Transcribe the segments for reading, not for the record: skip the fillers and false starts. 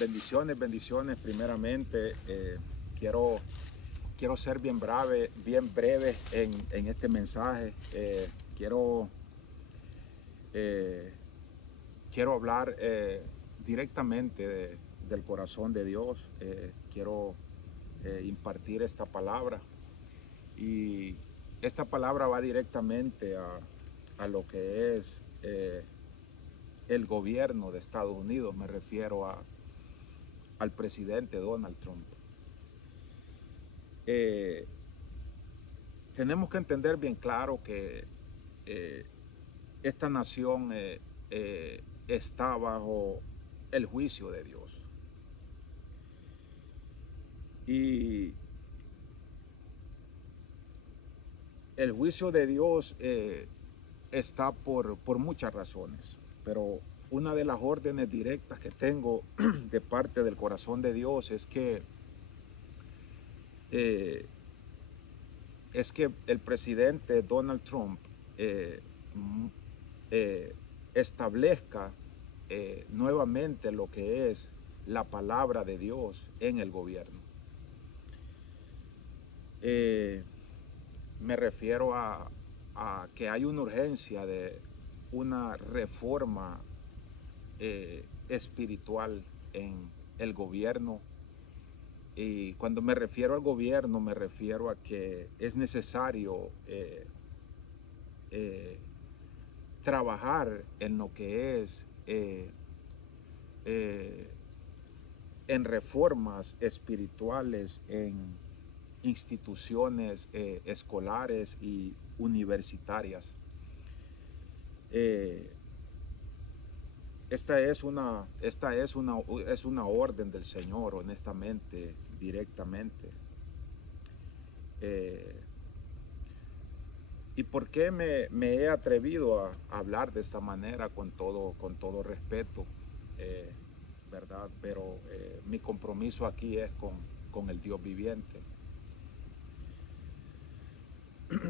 Bendiciones, bendiciones. Primeramente, quiero ser bien breve en este mensaje. Quiero hablar directamente del corazón de Dios. Quiero impartir esta palabra. Y esta palabra va directamente a lo que es el gobierno de Estados Unidos. Me refiero al presidente Donald Trump. Tenemos que entender bien claro que esta nación está bajo el juicio de Dios. Y el juicio de Dios está por muchas razones, pero una de las órdenes directas que tengo de parte del corazón de Dios es que el presidente Donald Trump establezca nuevamente lo que es la palabra de Dios en el gobierno. Me refiero a que hay una urgencia de una reforma espiritual en el gobierno. Y cuando me refiero al gobierno, me refiero a que es necesario trabajar en lo que es en reformas espirituales en instituciones escolares y universitarias. Esta es una orden del Señor, honestamente, directamente. ¿Y por qué me he atrevido a hablar de esta manera con todo respeto? ¿Verdad? Pero mi compromiso aquí es con el Dios viviente.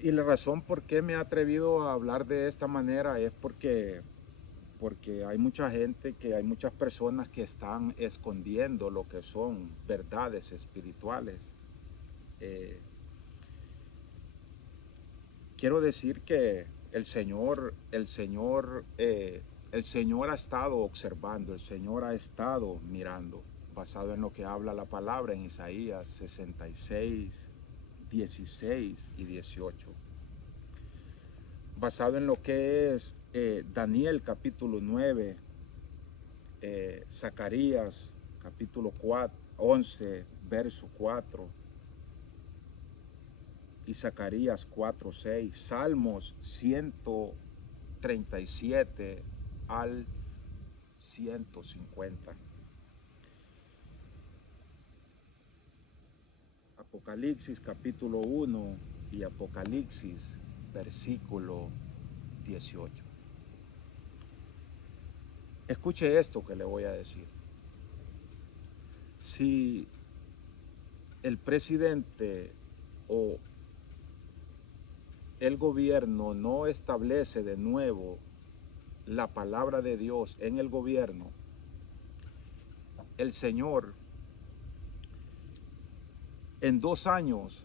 Y la razón por qué me he atrevido a hablar de esta manera es porque hay mucha gente, hay muchas personas que están escondiendo lo que son verdades espirituales. Quiero decir que el Señor ha estado observando, el Señor ha estado mirando, basado en lo que habla la palabra en Isaías 66, 16 y 18. Basado en lo que es Daniel capítulo 9, Zacarías capítulo 11, verso 4, y Zacarías 4:6, Salmos 137 al 150. Apocalipsis capítulo 1 y Apocalipsis versículo 18. Escuche esto que le voy a decir. Si el presidente o el gobierno no establece de nuevo la palabra de Dios en el gobierno, el Señor en 2 años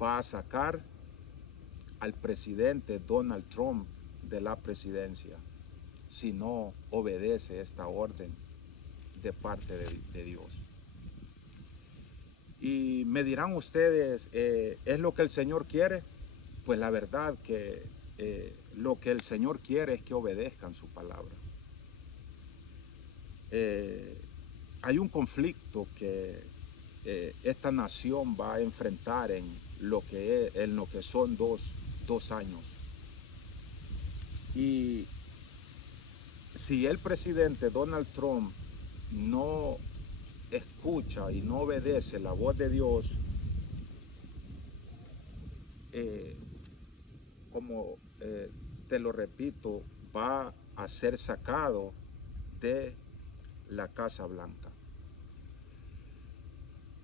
va a sacar al presidente Donald Trump de la presidencia si no obedece esta orden de parte de Dios. Y me dirán ustedes, ¿es lo que el Señor quiere? Pues la verdad que lo que el Señor quiere es que obedezcan su palabra. Hay un conflicto que esta nación va a enfrentar en lo que son dos años. Y si el presidente Donald Trump no escucha y no obedece la voz de Dios, como te lo repito, va a ser sacado de la Casa Blanca.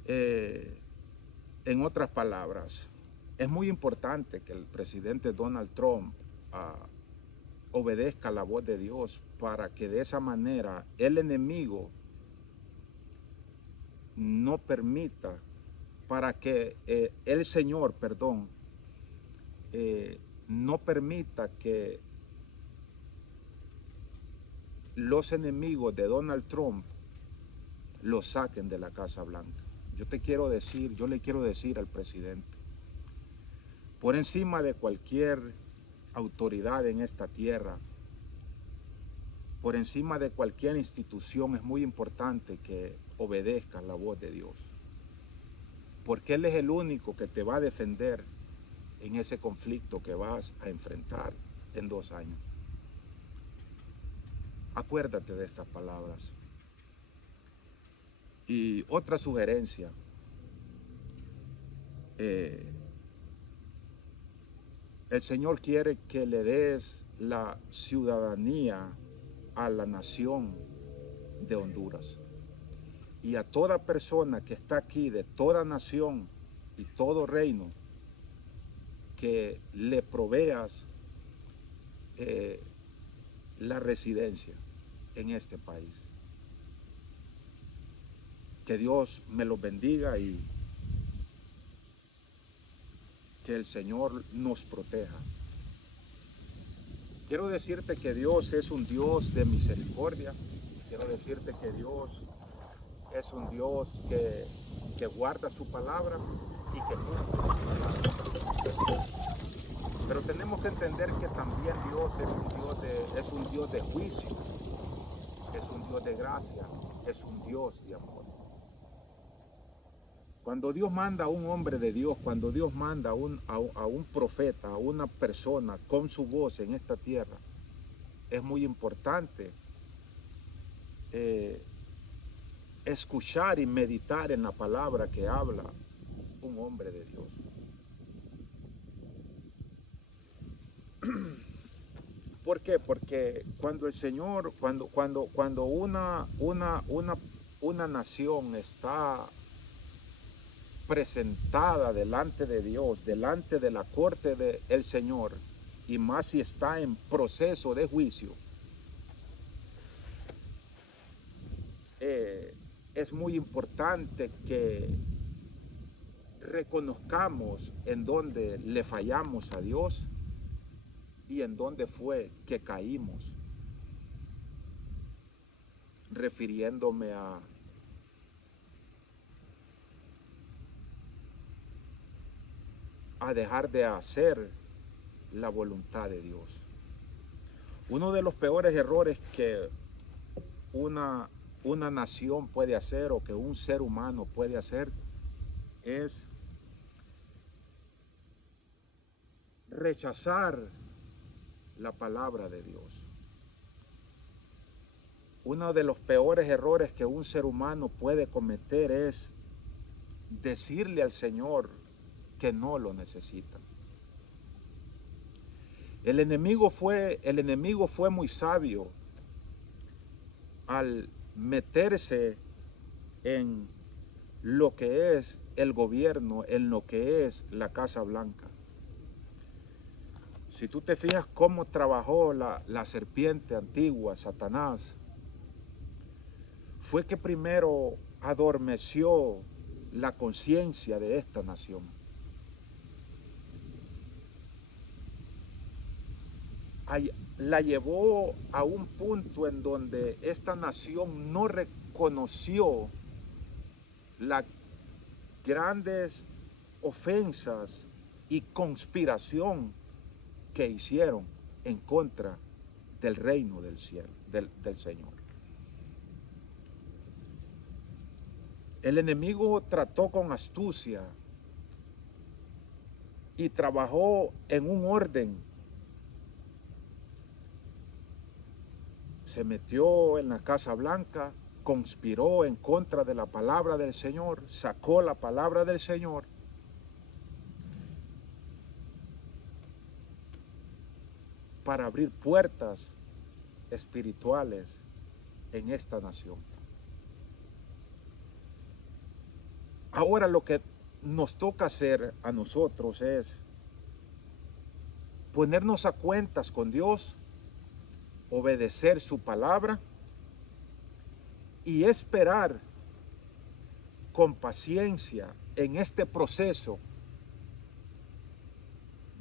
En otras palabras, es muy importante que el presidente Donald Trump obedezca la voz de Dios para que de esa manera el enemigo no permita, para que el Señor, perdón, no permita que los enemigos de Donald Trump lo saquen de la Casa Blanca. Yo le quiero decir al presidente, por encima de cualquier autoridad en esta tierra, por encima de cualquier institución, es muy importante que obedezcas la voz de Dios, porque Él es el único que te va a defender en ese conflicto que vas a enfrentar en 2 años. Acuérdate de estas palabras. Y otra sugerencia, el Señor quiere que le des la ciudadanía a la nación de Honduras. Y a toda persona que está aquí, de toda nación y todo reino, que le proveas la residencia en este país. Que Dios me los bendiga y que el Señor nos proteja. Quiero decirte que Dios es un Dios de misericordia. Quiero decirte que Dios es un Dios que guarda su palabra y que cumple su palabra. Pero tenemos que entender que también Dios es un Dios de juicio, es un Dios de gracia, es un Dios de amor. Cuando Dios manda a un hombre de Dios, cuando Dios manda a un profeta, a una persona con su voz en esta tierra, es muy importante escuchar y meditar en la palabra que habla un hombre de Dios. ¿Por qué? Porque cuando el Señor, cuando una nación está presentada delante de Dios, delante de la corte del Señor, y más si está en proceso de juicio, es muy importante que reconozcamos en dónde le fallamos a Dios y en dónde fue que caímos, refiriéndome a dejar de hacer la voluntad de Dios. Uno de los peores errores que una nación puede hacer o que un ser humano puede hacer es rechazar la palabra de Dios. Uno de los peores errores que un ser humano puede cometer es decirle al Señor que no lo necesita. El enemigo fue muy sabio al meterse en lo que es el gobierno, en lo que es la Casa Blanca. Si tú te fijas cómo trabajó la serpiente antigua, Satanás, fue que primero adormeció la conciencia de esta nación. La llevó a un punto en donde esta nación no reconoció las grandes ofensas y conspiración que hicieron en contra del reino del cielo, del Señor. El enemigo trató con astucia y trabajó en un orden. Se metió en la Casa Blanca, conspiró en contra de la palabra del Señor, sacó la palabra del Señor para abrir puertas espirituales en esta nación. Ahora lo que nos toca hacer a nosotros es ponernos a cuentas con Dios, obedecer su palabra y esperar con paciencia en este proceso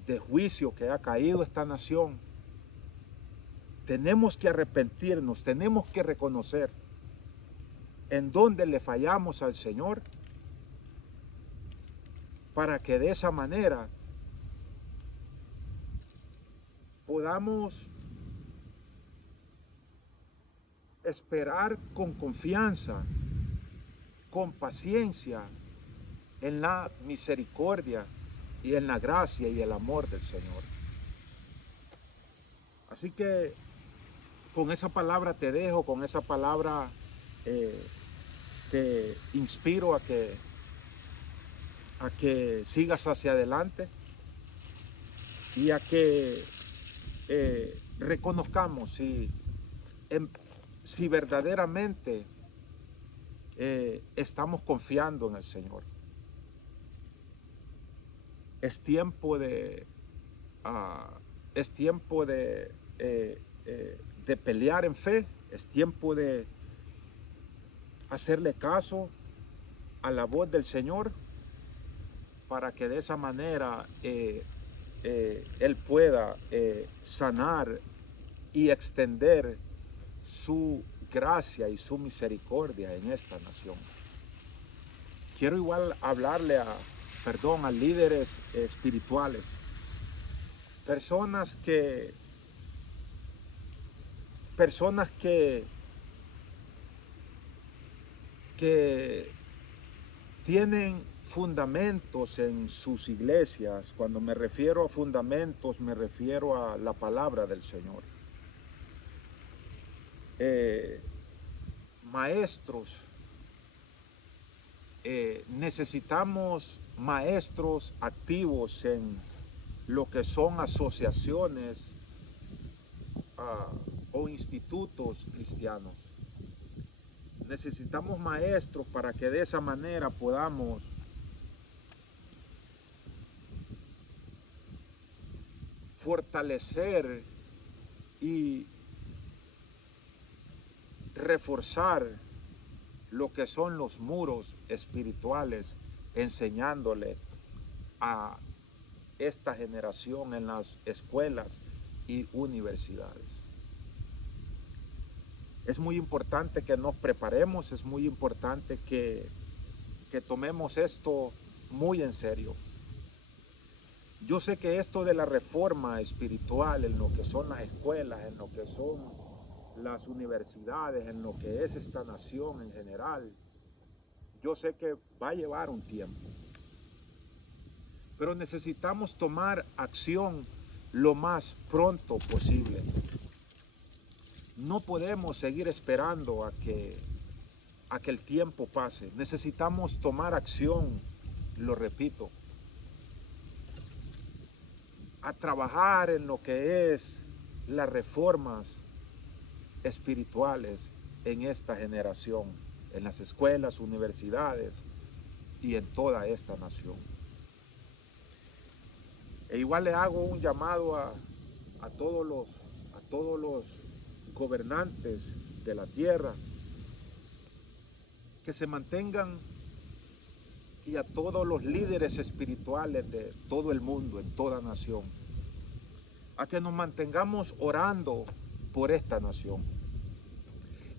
de juicio que ha caído esta nación. Tenemos que arrepentirnos, tenemos que reconocer en dónde le fallamos al Señor, para que de esa manera podamos esperar con confianza, con paciencia, en la misericordia y en la gracia y el amor del Señor. Así que con esa palabra te dejo, con esa palabra te inspiro a que sigas hacia adelante y a que reconozcamos si verdaderamente estamos confiando en el Señor. Es tiempo de pelear en fe, es tiempo de hacerle caso a la voz del Señor, para que de esa manera Él pueda sanar y extender su gracia y su misericordia en esta nación. Quiero igual hablarle a líderes espirituales, personas que tienen fundamentos en sus iglesias. Cuando me refiero a fundamentos, me refiero a la palabra del Señor. Maestros, necesitamos maestros activos en lo que son asociaciones o institutos cristianos. Necesitamos maestros para que de esa manera podamos fortalecer y reforzar lo que son los muros espirituales, enseñándole a esta generación en las escuelas y universidades. Es muy importante que nos preparemos, es muy importante que tomemos esto muy en serio. Yo sé que esto de la reforma espiritual en lo que son las escuelas, en lo que son las universidades, en lo que es esta nación en general, yo sé que va a llevar un tiempo. Pero necesitamos tomar acción lo más pronto posible. No podemos seguir esperando a que el tiempo pase. Necesitamos tomar acción, lo repito, a trabajar en lo que es las reformas espirituales en esta generación, en las escuelas, universidades y en toda esta nación. E igual le hago un llamado a todos los gobernantes de la tierra, que se mantengan, y a todos los líderes espirituales de todo el mundo, en toda nación, a que nos mantengamos orando por esta nación.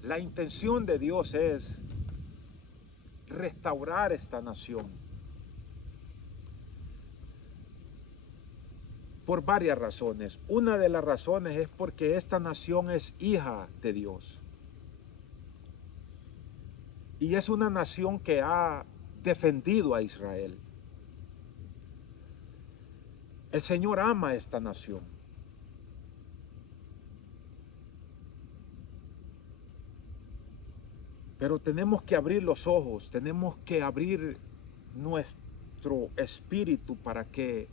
La intención de Dios es restaurar esta nación por varias razones. Una de las razones es porque esta nación es hija de Dios. Y es una nación que ha defendido a Israel. El Señor ama a esta nación. Pero tenemos que abrir los ojos, tenemos que abrir nuestro espíritu para que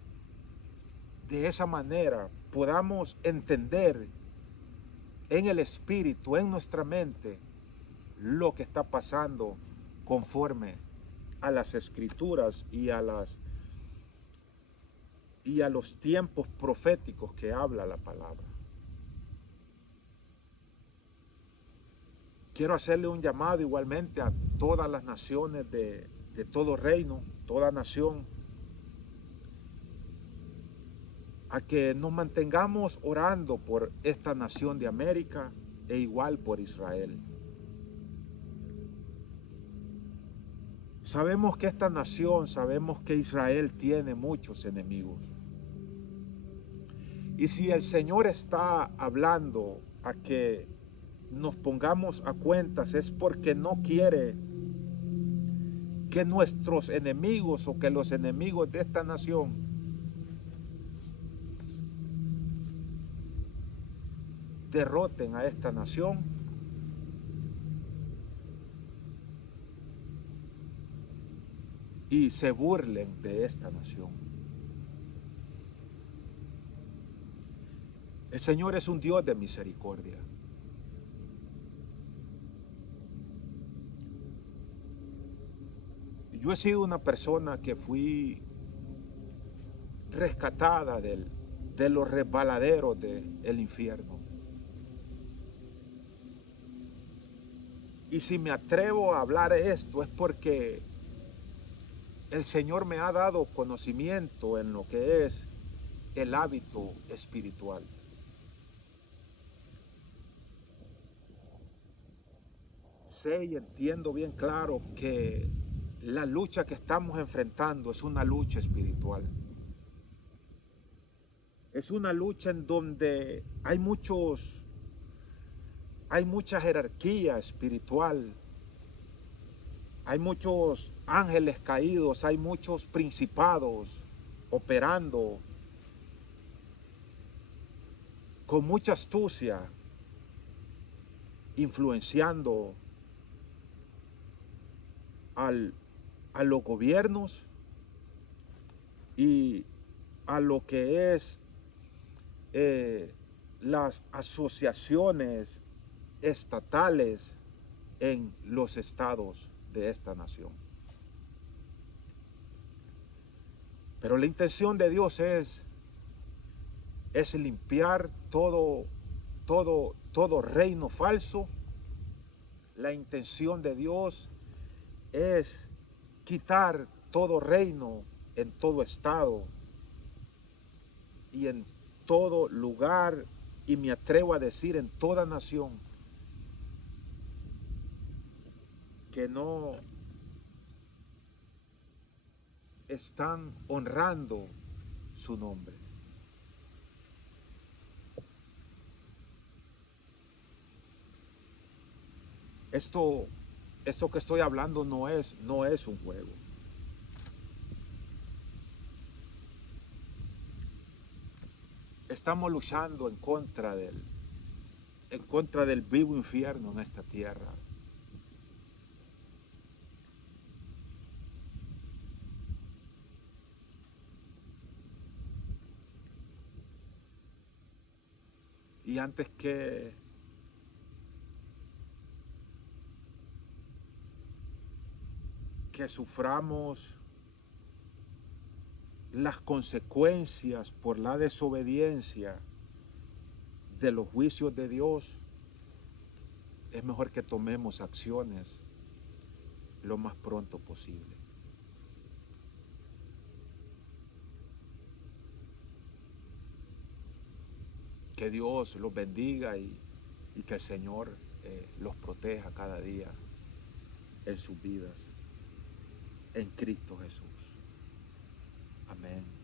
de esa manera podamos entender en el espíritu, en nuestra mente, lo que está pasando conforme a las escrituras y a los tiempos proféticos que habla la palabra. quiero hacerle un llamado igualmente a todas las naciones de todo reino, toda nación, a que nos mantengamos orando por esta nación de América e igual por Israel. Sabemos que esta nación, sabemos que Israel tiene muchos enemigos. Y si el Señor está hablando a que nos pongamos a cuentas, es porque no quiere que nuestros enemigos o que los enemigos de esta nación derroten a esta nación y se burlen de esta nación. El Señor es un Dios de misericordia. Yo he sido una persona que fui rescatada de los resbaladeros del infierno. Y si me atrevo a hablar esto es porque el Señor me ha dado conocimiento en lo que es el hábito espiritual. Sé y entiendo bien claro que la lucha que estamos enfrentando es una lucha espiritual. Es una lucha en donde hay mucha jerarquía espiritual, hay muchos ángeles caídos, hay muchos principados operando con mucha astucia, influenciando a los gobiernos y a lo que es las asociaciones estatales en los estados de esta nación. Pero la intención de Dios es limpiar todo reino falso. La intención de Dios es quitar todo reino en todo estado y en todo lugar, y me atrevo a decir en toda nación, que no están honrando su nombre. Esto que estoy hablando no es un juego. Estamos luchando en contra del vivo infierno en esta tierra. Y antes que suframos las consecuencias por la desobediencia de los juicios de Dios, es mejor que tomemos acciones lo más pronto posible. Que Dios los bendiga y que el Señor los proteja cada día en sus vidas, en Cristo Jesús. Amén.